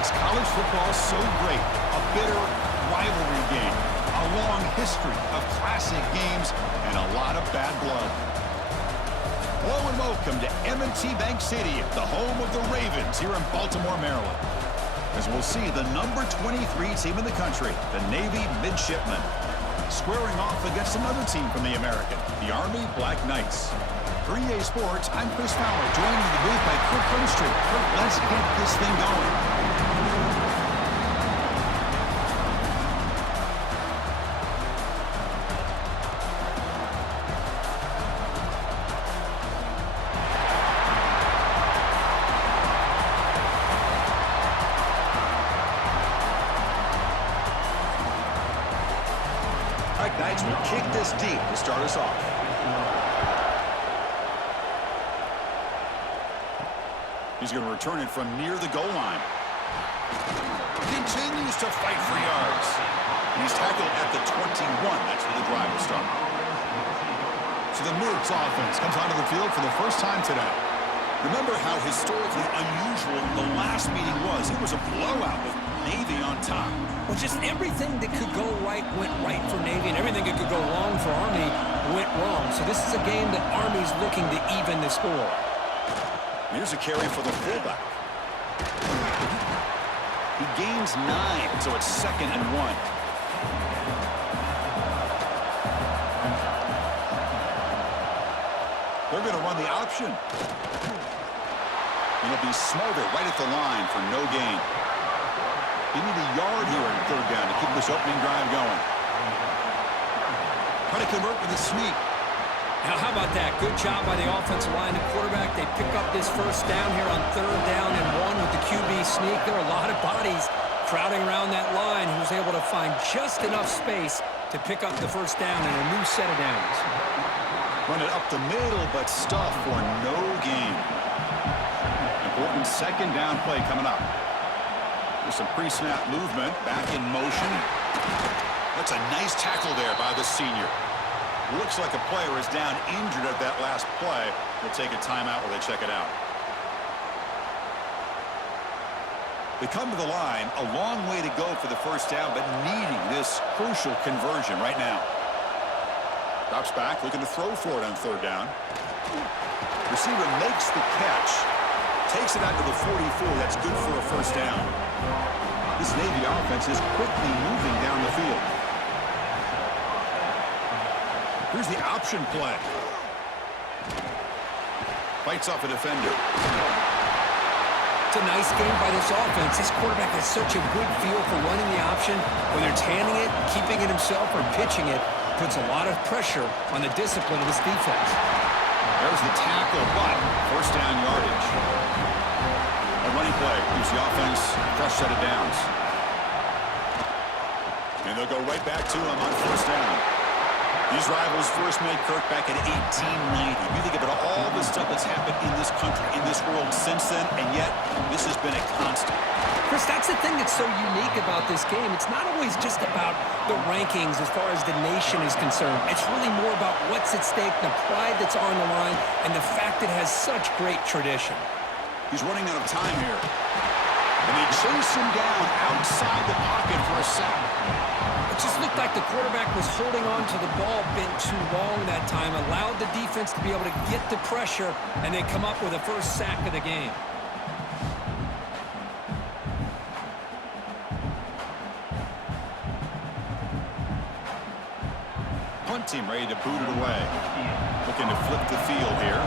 makes college football so great. A bitter rivalry game, a long history of classic games, and a lot of bad blood. Hello and welcome to M&T Bank Stadium, the home of the Ravens here in Baltimore, Maryland. As we'll see the number 23 team in the country, the Navy Midshipmen, squaring off against another team from the American, the Army Black Knights. For EA Sports, I'm Chris Fowler, joined in the booth by Kirk Hermstreet. Kirk, let's get this thing going. Black Knights will kick this deep to start us off. He's going to return it from near the goal line. Continues to fight for yards. And he's tackled at the 21. That's where the drive will start. So the Mids offense comes onto the field for the first time today. Remember how historically unusual the last meeting was. It was a blowout with Navy on top. Well, just everything that could go right went right for Navy, and everything that could go wrong for Army went wrong. So this is a game that Army's looking to even the score. Here's a carry for the fullback. He gains 9, so it's 2nd and 1. They're going to run the option. And he'll be smarter right at the line for no gain. You need a yard here in 3rd down to keep this opening drive going. Try to convert with a sneak. Now, how about that? Good job by the offensive line and quarterback. They pick up this first down here on 3rd down and 1 with the QB sneak. There are a lot of bodies crowding around that line. He was able to find just enough space to pick up the first down and a new set of downs. Run it up the middle, but stuff for no gain. Important 2nd down play coming up. There's some pre-snap movement, back in motion. That's a nice tackle there by the senior. Looks like a player is down injured at that last play. We'll take a timeout while they check it out. They come to the line, a long way to go for the first down, but needing this crucial conversion right now. Drops back, looking to throw for it on 3rd down. Receiver makes the catch. Takes it out to the 44. That's good for a first down. This Navy offense is quickly moving down the field. Here's the option play. Fights off a defender. It's a nice game by this offense. This quarterback has such a good feel for running the option. Whether it's handing it, keeping it himself, or pitching it, puts a lot of pressure on the discipline of this defense. There's the tackle, but first down yardage. A running play gives the offense a fresh set of downs. And they'll go right back to him on first down. These rivals first made Kirk back in 1890. You think about all the stuff that's happened in this country, in this world since then, and yet this has been a constant. Chris, that's the thing that's so unique about this game. It's not always just about the rankings as far as the nation is concerned. It's really more about what's at stake, the pride that's on the line, and the fact it has such great tradition. He's running out of time here. And they chase him down outside the pocket for a sack. It just looked like the quarterback was holding on to the ball a bit too long that time, allowed the defense to be able to get the pressure, and they come up with the first sack of the game. Punt team ready to boot it away. Looking to flip the field here.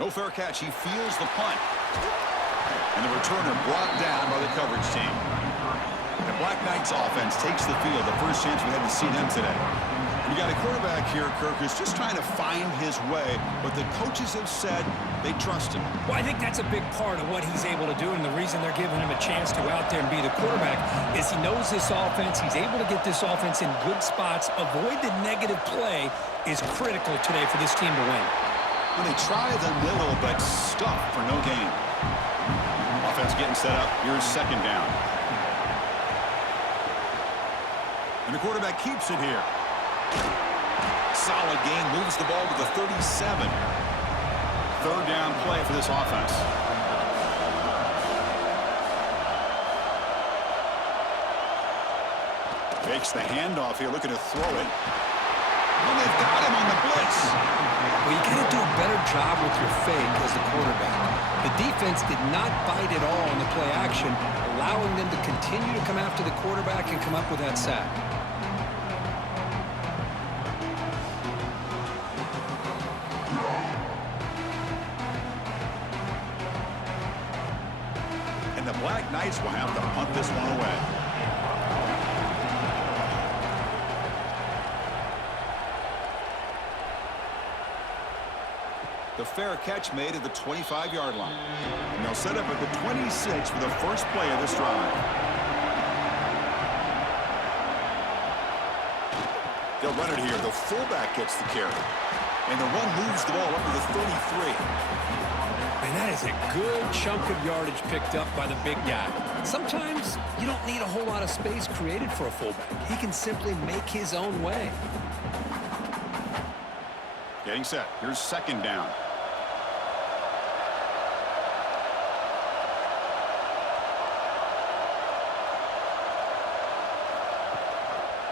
No fair catch. He feels the punt. And the returner brought down by the coverage team. The Black Knights offense takes the field. The first chance we had to see them today. We got a quarterback here, Kirk, who's just trying to find his way, but the coaches have said they trust him. Well, I think that's a big part of what he's able to do, and the reason they're giving him a chance to go out there and be the quarterback is he knows this offense. He's able to get this offense in good spots. Avoid the negative play is critical today for this team to win. When they try the middle, but stuff for no gain. Offense getting set up. Here's second down. And the quarterback keeps it here. Solid gain, moves the ball to the 37. Third down play for this offense. Fakes the handoff here, looking to throw it. And they've got him on the blitz. Well, you got to do a better job with your fake as the quarterback. The defense did not bite at all on the play action, allowing them to continue to come after the quarterback and come up with that sack. And the Black Knights will have to punt this one away. The fair catch made at the 25-yard line. And they'll set up at the 26 for the first play of this drive. They'll run it here. The fullback gets the carry. And the run moves the ball up to the 33. And that is a good chunk of yardage picked up by the big guy. Sometimes you don't need a whole lot of space created for a fullback. He can simply make his own way. Getting set. Here's second down.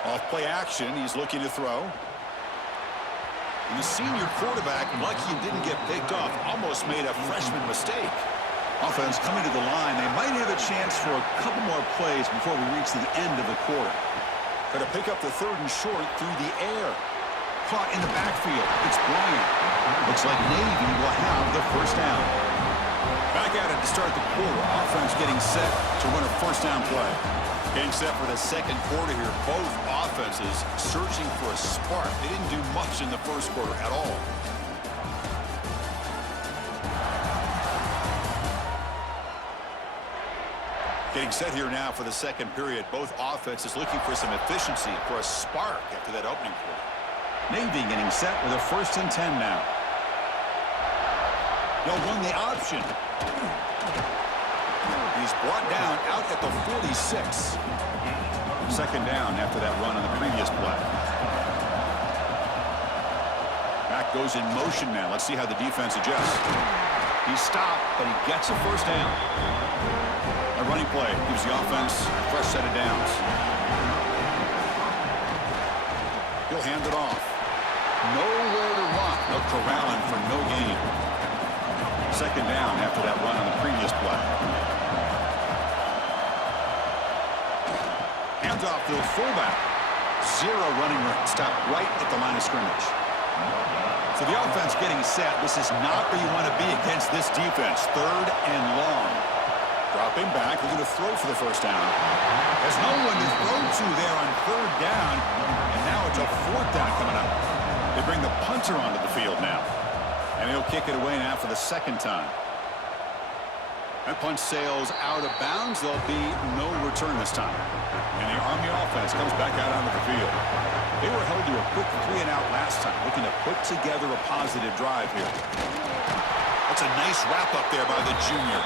Off play action. He's looking to throw. And the senior quarterback, lucky he didn't get picked off, almost made a freshman mistake. Offense coming to the line. They might have a chance for a couple more plays before we reach the end of the quarter. Got to pick up the third and short through the air. Caught in the backfield. It's Bryant. Looks like Navy will have the first down. Back at it to start the quarter. Offense getting set to run a first down play. Getting set for the second quarter here. Both offenses searching for a spark. They didn't do much in the first quarter at all. Getting set here now for the second period. Both offenses looking for some efficiency, for a spark after that opening quarter. Navy getting set with a 1st and 10 now. They'll run the option. He's brought down out at the 46. Second down after that run on the previous play. Back goes in motion now. Let's see how the defense adjusts. He's stopped, but he gets a first down. A running play gives the offense a fresh set of downs. He'll hand it off. Nowhere to run. They'll corral him for no gain. Second down after that run on the previous play. Hands off to the fullback. Zero running room. Stop right at the line of scrimmage. So the offense getting set. This is not where you want to be against this defense. Third and long. Dropping back. We're going to throw for the first down. There's no one to throw to there on third down. And now it's a fourth down coming up. They bring the punter onto the field now. And he'll kick it away now for the second time. That punch sails out of bounds. There'll be no return this time. And the Army offense comes back out onto the field. They were held to a quick 3-and-out last time, looking to put together a positive drive here. That's a nice wrap-up there by the junior.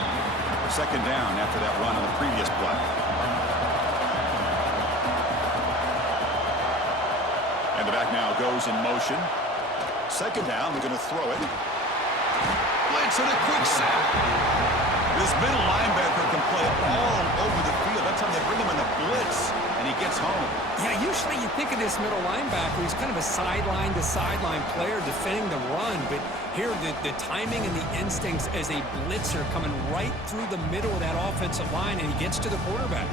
Second down after that run on the previous play. And the back now goes in motion. Second down, they're going to throw it. Blitz and a quick sack. This middle linebacker can play all over the field. That's how they bring him in the blitz, and he gets home. Yeah, usually you think of this middle linebacker, he's kind of a sideline-to-sideline player defending the run, but here the timing and the instincts as a blitzer coming right through the middle of that offensive line, and he gets to the quarterback.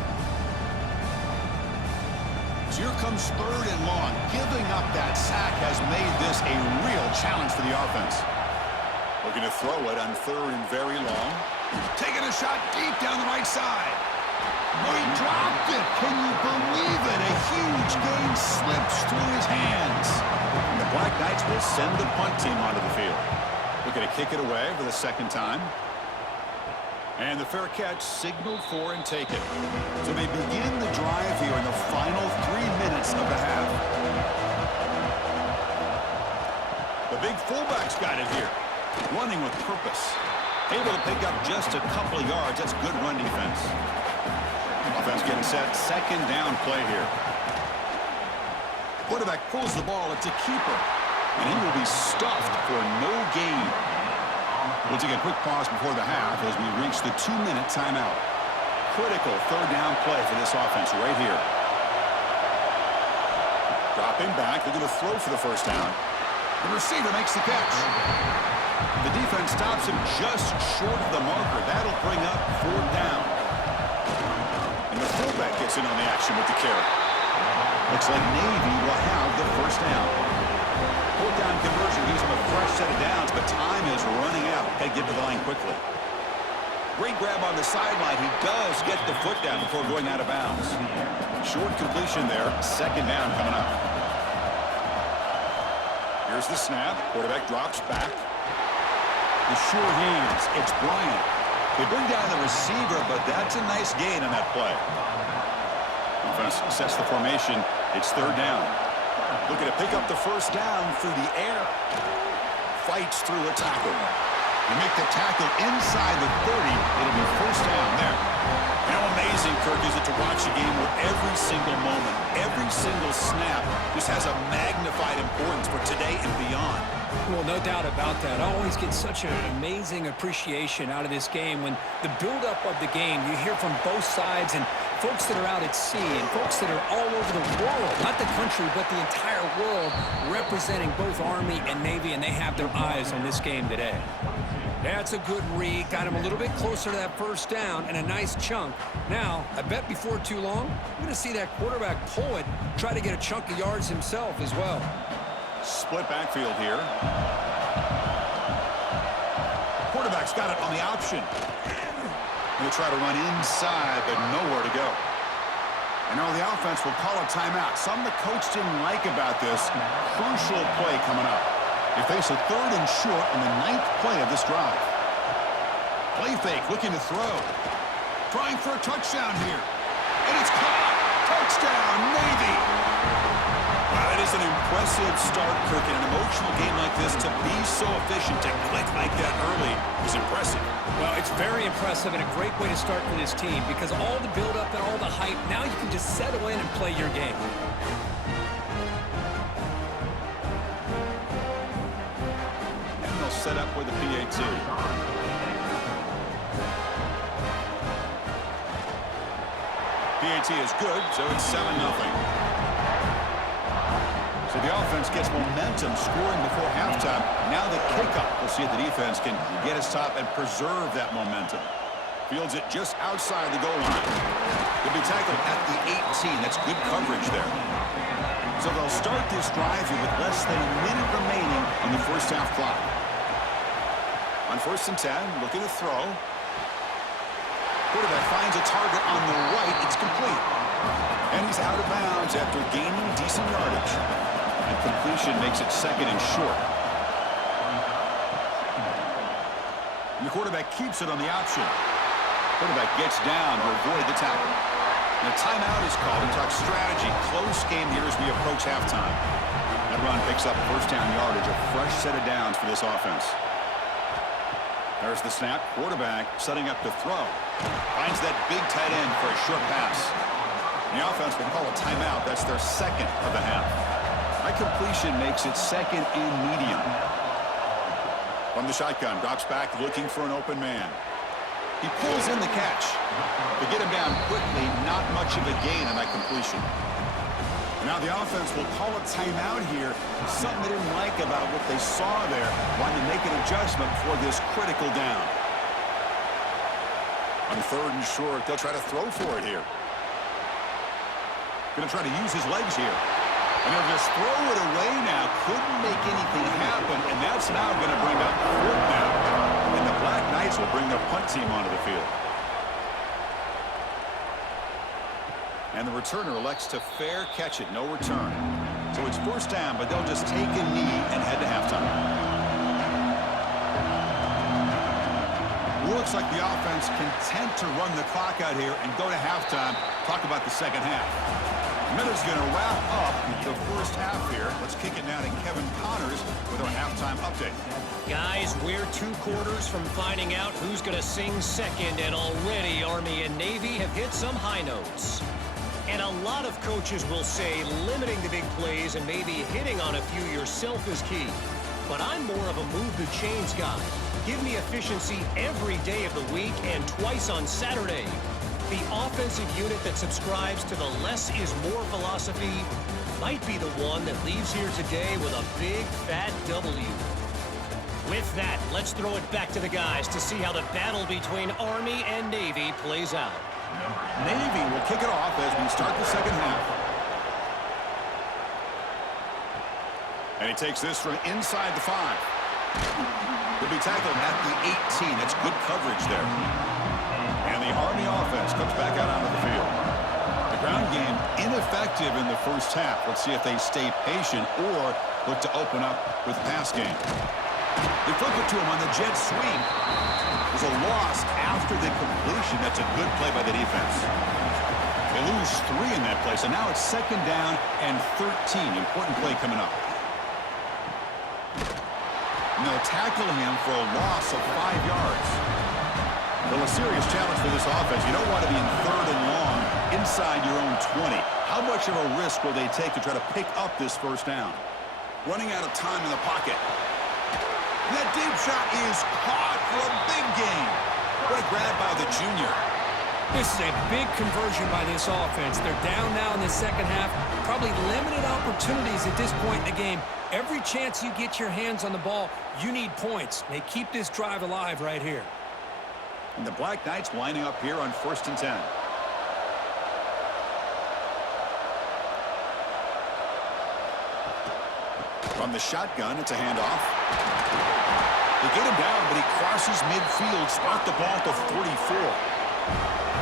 So here comes third and long. Giving up that sack has made this a real challenge for the offense. Looking to throw it on third and very long. Taking a shot deep down the right side. Oh, he dropped it. Can you believe it? A huge gain slips through his hands. And the Black Knights will send the punt team onto the field. Looking to kick it away for the second time. And the fair catch signaled for and taken. So they begin the drive here in the final 3 minutes of the half. The big fullback's got it here. Running with purpose. Able to pick up just a couple of yards. That's good run defense. Offense getting set. Second down play here. Quarterback pulls the ball. It's a keeper. And he will be stuffed for no gain. We'll take a quick pause before the half as we reach the 2-minute timeout. Critical third down play for this offense right here. Dropping back, they're going to throw for the first down. The receiver makes the catch. The defense stops him just short of the marker. That'll bring up 4th down. And the fullback gets in on the action with the carry. Looks like Navy will have the first down. 4th down conversion gives him a fresh set of downs, but time is running out. Got to get to the line quickly. Great grab on the sideline. He does get the foot down before going out of bounds. Short completion there. 2nd down coming up. Here's the snap. Quarterback drops back. The sure hands. It's Bryant. They bring down the receiver, but that's a nice gain on that play. Offense sets the formation. It's 3rd down. Looking to pick up the first down through the air. Fights through a tackle. They make the tackle inside the 30. It'll be first down there. You know, amazing, Kirk, is it to watch a game where every single moment, every single snap just has a magnified importance for today and beyond. Well, no doubt about that. I always get such an amazing appreciation out of this game when the buildup of the game, you hear from both sides and folks that are out at sea and folks that are all over the world, not the country, but the entire world, representing both Army and Navy, and they have their eyes on this game today. That's a good read. Got him a little bit closer to that first down and a nice chunk. Now, I bet before too long, we're going to see that quarterback pull it, try to get a chunk of yards himself as well. Split backfield here. Quarterback's got it on the option. He'll try to run inside, but nowhere to go. And now the offense will call a timeout. Something the coach didn't like about this. Crucial play coming up. They face a 3rd and short on the 9th play of this drive. Play fake, looking to throw. Trying for a touchdown here. And it's caught. Touchdown, Navy. Wow, that is an impressive start, Kirk. In an emotional game like this, to be so efficient, to click like that early is impressive. Well, it's very impressive and a great way to start for this team because all the build-up and all the hype, now you can just settle in and play your game. And they'll set up with the PAT. PAT is good, so it's 7-0. So the offense gets momentum scoring before halftime. Now the kickoff. We'll see if the defense can get his top and preserve that momentum. Fields it just outside the goal line. He'll be tackled at the 18. That's good coverage there. So they'll start this drive here with less than a minute remaining on the first half clock. On 1st and 10, looking to throw. Quarterback finds a target on the right. It's complete. And he's out of bounds after gaining decent yardage. And completion makes it 2nd and short. And the quarterback keeps it on the option. Quarterback gets down to avoid the tackle. And a timeout is called to talk strategy. Close game here as we approach halftime. That run picks up first down yardage, a fresh set of downs for this offense. There's the snap. Quarterback setting up to throw. Finds that big tight end for a short pass. The offense will call a timeout. That's their 2nd of the half. That completion makes it 2nd and medium. From the shotgun, drops back looking for an open man. He pulls in the catch. To get him down quickly, not much of a gain on that completion. And now the offense will call a timeout here. Something they didn't like about what they saw there. Wanting to make an adjustment for this critical down. On 3rd and short, they'll try to throw for it here. Going to try to use his legs here. And they'll just throw it away now. Couldn't make anything happen. And that's now going to bring up 4th down. And the Black Knights will bring their punt team onto the field. And the returner elects to fair catch it. No return. So it's first down, but they'll just take a knee and head to halftime. Looks like the offense content to run the clock out here and go to halftime. Talk about the second half. Miller's going to wrap up the first half here. Let's kick it now to Kevin Connors with our halftime update. Guys, we're 2 quarters from finding out who's going to sing second, and already Army and Navy have hit some high notes. And a lot of coaches will say limiting the big plays and maybe hitting on a few yourself is key. But I'm more of a move the chains guy. Give me efficiency every day of the week and twice on Saturday. The offensive unit that subscribes to the less is more philosophy might be the one that leaves here today with a big fat W. With that, let's throw it back to the guys to see how the battle between Army and Navy plays out. Navy will kick it off as we start the second half. And he takes this from inside the 5. He'll be tackled at the 18. That's good coverage there. And the Army offense comes back out onto the field. The ground game ineffective in the first half. Let's see if they stay patient or look to open up with the pass game. They flip it to him on the jet sweep. There's a loss after the completion. That's a good play by the defense. They lose 3 in that play, so now it's second down and 13. Important play coming up. And they'll tackle him for a loss of 5 yards. Well, a serious challenge for this offense. You don't want to be in third and long inside your own 20. How much of a risk will they take to try to pick up this first down? Running out of time in the pocket. That deep shot is caught for a big gain. What a grab by the junior. This is a big conversion by this offense. They're down now in the second half. Probably limited opportunities at this point in the game. Every chance you get your hands on the ball, you need points. They keep this drive alive right here. And the Black Knights lining up here on 1st and 10. From the shotgun, it's a handoff. They get him down, but he crosses midfield, spot the ball to 44.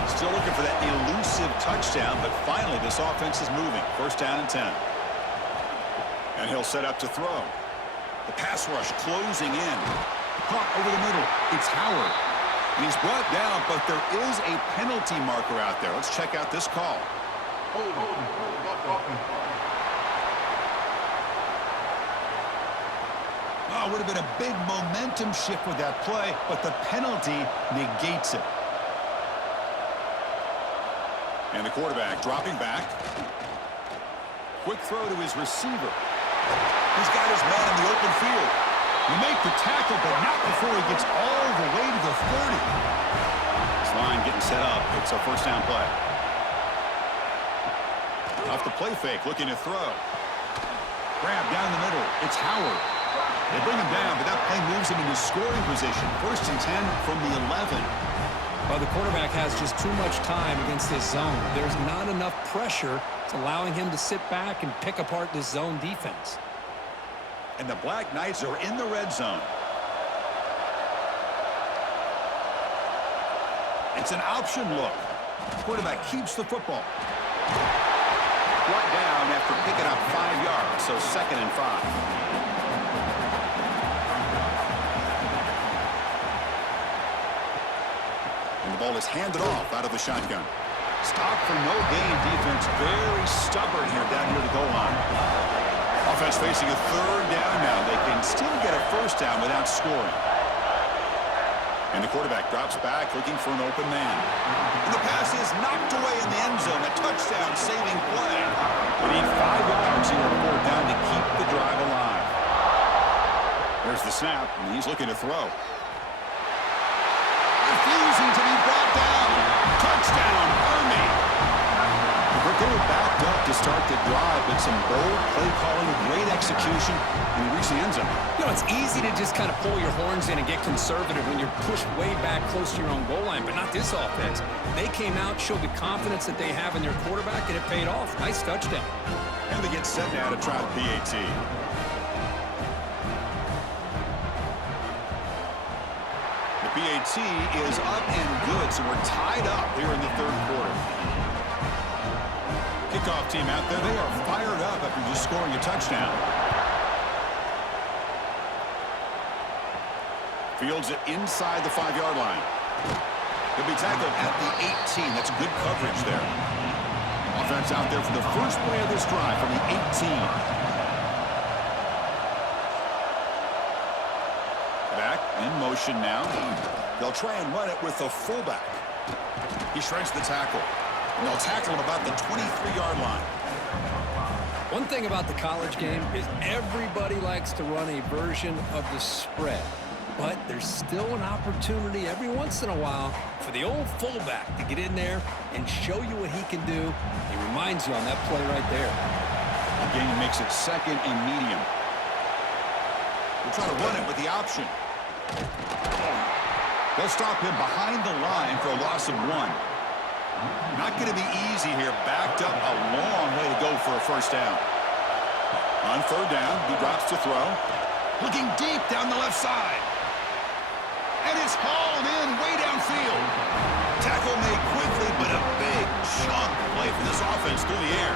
Still looking for that elusive touchdown, but finally this offense is moving. 1st down and 10. And he'll set up to throw. The pass rush closing in. Caught over the middle. It's Howard. And he's brought down, but there is a penalty marker out there. Let's check out this call. Oh, it would have been a big momentum shift with that play, but the penalty negates it. And the quarterback dropping back. Quick throw to his receiver. He's got his man in the open field. You make the tackle, but not before he gets all the way to the 30. This line getting set up. It's a 1st down play. Off the play fake, looking to throw. Grab down the middle. It's Howard. They bring him down, but that play moves him into scoring position. 1st and 10 from the 11. Well, the quarterback has just too much time against this zone. There's not enough pressure to allowing him to sit back and pick apart this zone defense. And the Black Knights are in the red zone. It's an option look. Quarterback keeps the football. Brought down after picking up 5 yards, so 2nd and 5. And the ball is handed off out of the shotgun. Stop for no gain defense. Very stubborn here down near the goal line. Offense facing a 3rd down now. They can still get a 1st down without scoring. And the quarterback drops back looking for an open man. And the pass is knocked away in the end zone. A touchdown saving play. They need 5 yards here on 4th down to keep the drive alive. There's the snap, and he's looking to throw. Refusing to be brought down. Touchdown, Army. They were backed up to start the drive, but some bold play calling, great execution, and he reached the end zone. You know, it's easy to just kind of pull your horns in and get conservative when you're pushed way back close to your own goal line, but not this offense. They came out, showed the confidence that they have in their quarterback, and it paid off. Nice touchdown. And they get set now to try the PAT. The PAT is up and good, so we're tied up here in the 3rd quarter. Kickoff team out there, they are fired up after just scoring a touchdown. Fields it inside the 5-yard line. He'll be tackled at the 18. That's good coverage there. Offense out there for the first play of this drive from the 18. Back in motion now. They'll try and run it with the fullback. He shreds the tackle. And they'll tackle him about the 23-yard line. One thing about the college game is everybody likes to run a version of the spread. But there's still an opportunity every once in a while for the old fullback to get in there and show you what he can do. He reminds you on that play right there. The game makes it 2nd and medium. We'll try to run it with the option. They'll stop him behind the line for a loss of 1. Not going to be easy here. Backed up a long way to go for a first down. On 3rd down, he drops to throw. Looking deep down the left side. And it's hauled in way downfield. Tackle made quickly, but a big chunk play for this offense through the air.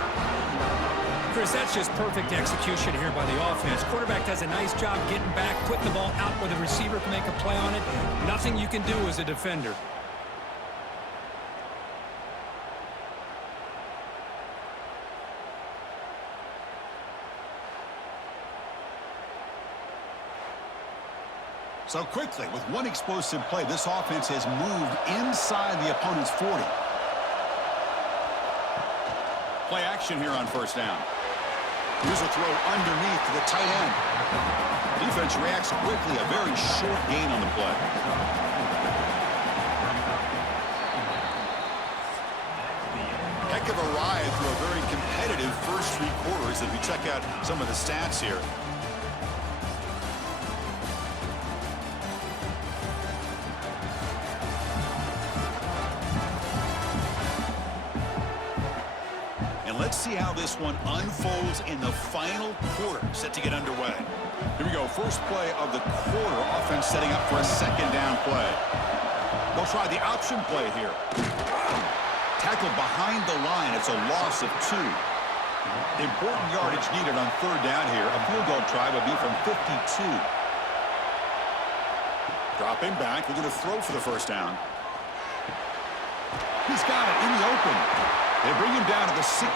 Chris, that's just perfect execution here by the offense. Quarterback does a nice job getting back, putting the ball out where the receiver can make a play on it. Nothing you can do as a defender. So quickly, with one explosive play, this offense has moved inside the opponent's 40. Play action here on 1st down. Here's a throw underneath to the tight end. Defense reacts quickly, a very short gain on the play. Heck of a ride through a very competitive first 3 quarters as we check out some of the stats here. Let's see how this one unfolds in the final quarter, set to get underway. Here we go, first play of the quarter, offense setting up for a 2nd down play. They'll try the option play here. Tackled behind the line, it's a loss of 2. Important yardage needed on 3rd down here. A field goal try would be from 52. Dropping back, they're going to throw for the first down. He's got it in the open. They bring him down to the 16,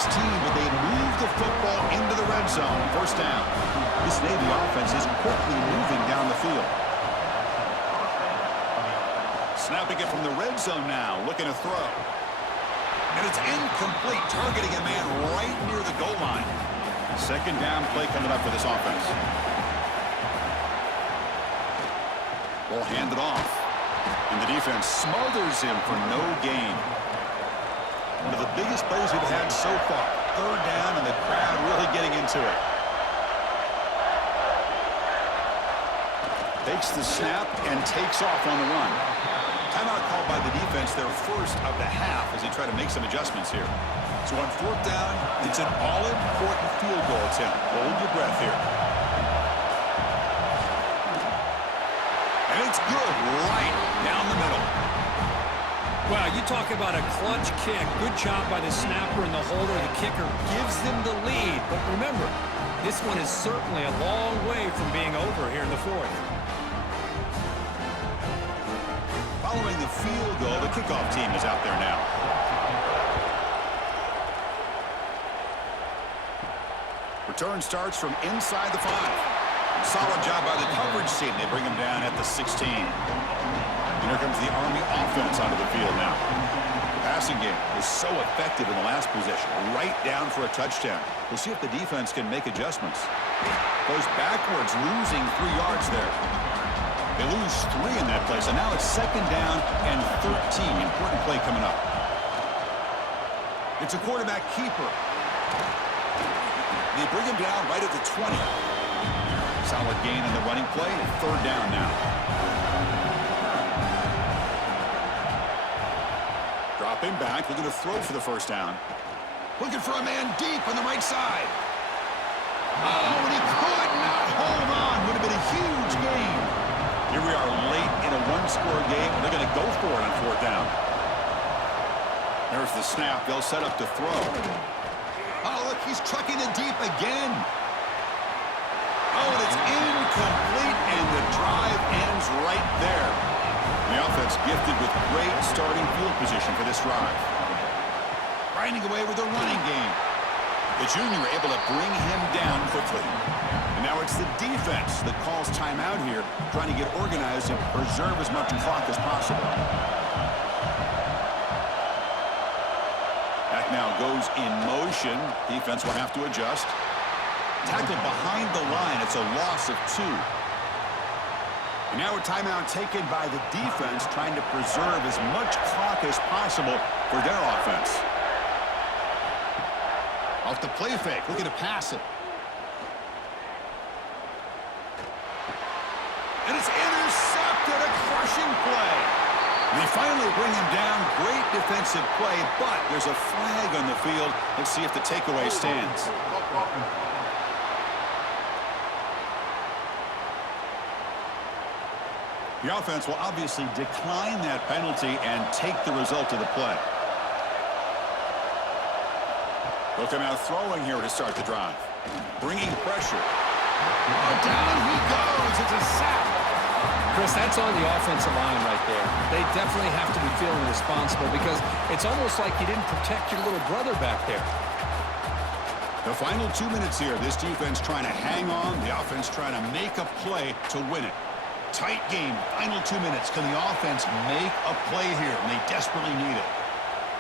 but they move the football into the red zone. First down. This Navy offense is quickly moving down the field. Snapping it from the red zone now, looking to throw. And it's incomplete, targeting a man right near the goal line. 2nd down play coming up for this offense. Ball handed off. And the defense smothers him for no gain. One of the biggest plays we've had so far. 3rd down, and the crowd really getting into it. Takes the snap and takes off on the run. Timeout called by the defense, their first of the half, as they try to make some adjustments here. So on 4th down, it's an all-important field goal attempt. Hold your breath here. And it's good right down the middle. Wow, you talk about a clutch kick. Good job by the snapper and the holder. The kicker gives them the lead. But remember, this one is certainly a long way from being over here in the 4th. Following the field goal, the kickoff team is out there now. Return starts from inside the 5. Solid job by the coverage team. They bring him down at the 16. And here comes the Army offense onto the field now. The passing game was so effective in the last possession, right down for a touchdown. We'll see if the defense can make adjustments. Goes backwards, losing 3 yards there. They lose 3 in that play, so now it's 2nd down and 13. Important play coming up. It's a quarterback keeper. They bring him down right at the 20. Solid gain in the running play, 3rd down now. Dropping back, looking to throw for the first down. Looking for a man deep on the right side. Oh, and he could not hold on. Would have been a huge gain. Here we are late in a 1-score game, and they're going to go for it on 4th down. There's the snap. They'll set up to throw. Oh, look, he's trucking it deep again. Oh, and it's incomplete, and the drive ends right there. The offense gifted with great starting field position for this drive. Grinding away with the running game. The junior able to bring him down quickly. And now it's the defense that calls timeout here, trying to get organized and preserve as much clock as possible. That now goes in motion. Defense will have to adjust. Tackled behind the line. It's a loss of 2. And now a timeout taken by the defense, trying to preserve as much clock as possible for their offense. Off the play fake, looking to pass it. And it's intercepted, a crushing play. And they finally bring him down. Great defensive play, but there's a flag on the field. Let's see if the takeaway stands. The offense will obviously decline that penalty and take the result of the play. They'll come out throwing here to start the drive. Bringing pressure. Oh, down he goes. It's a sack. Chris, that's on the offensive line right there. They definitely have to be feeling responsible because it's almost like you didn't protect your little brother back there. The final 2 minutes here. This defense trying to hang on. The offense trying to make a play to win it. Tight game. Final 2 minutes. Can the offense make a play here? And they desperately need it.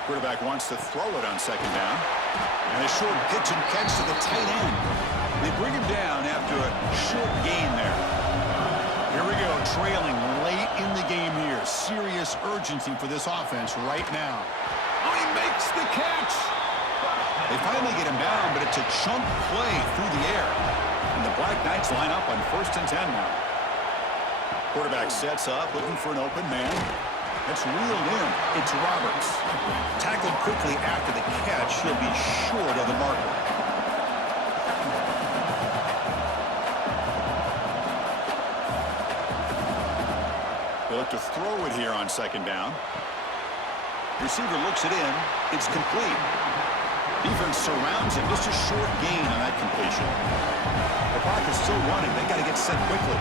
Quarterback wants to throw it on second down. And a short pitch and catch to the tight end. They bring him down after a short gain there. Here we go, trailing late in the game here. Serious urgency for this offense right now. Oh, he makes the catch. They finally get him down, but it's a chunk play through the air. And the Black Knights line up on 1st and 10 now. Quarterback sets up, looking for an open man. It's reeled in. It's Roberts. Tackled quickly after the catch. He'll be short of the marker. They look to throw it here on second down. Receiver looks it in. It's complete. Defense surrounds him. Just a short gain on that completion. The clock is still running. They got to get set quickly.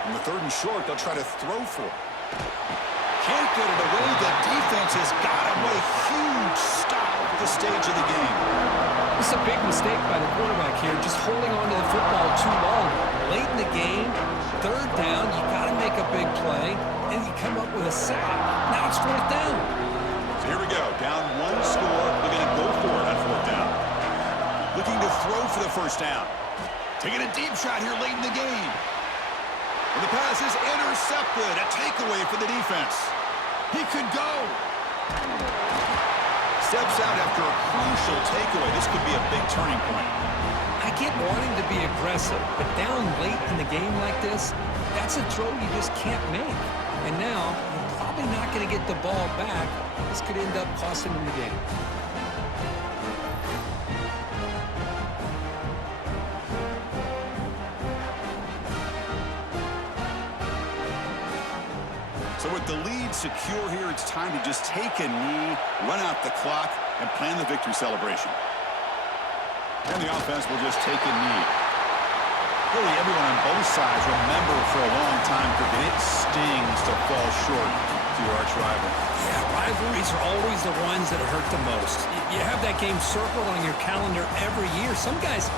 On the 3rd and short, they'll try to throw for it. Can't get it away. The defense has got him. What a huge stop at this stage of the game. This is a big mistake by the quarterback here, just holding on to the football too long. Late in the game, 3rd down, you got to make a big play, and you come up with a sack. Now it's 4th down. So here we go. Down 1 score. They're going to go for it on 4th down. Looking to throw for the 1st down. Taking a deep shot here late in the game. And the pass is intercepted. A takeaway for the defense. He could go. Steps out after a crucial takeaway. This could be a big turning point. I get wanting to be aggressive, but down late in the game like this, that's a throw you just can't make. And now, you're probably not going to get the ball back. This could end up costing them the game. So with the lead secure here, it's time to just take a knee, run out the clock, and plan the victory celebration. And the offense will just take a knee. Really, everyone on both sides remember for a long time that it stings to fall short to your arch rival. Yeah, rivalries are always the ones that hurt the most. You have that game circled on your calendar every year. Some guys,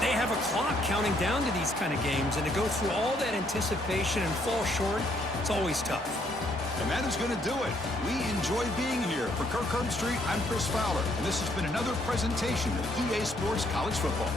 they have a clock counting down to these kind of games, and to go through all that anticipation and fall short, it's always tough. And that is going to do it. We enjoyed being here. For Kirk Herbstreit, I'm Chris Fowler, and this has been another presentation of EA Sports College Football.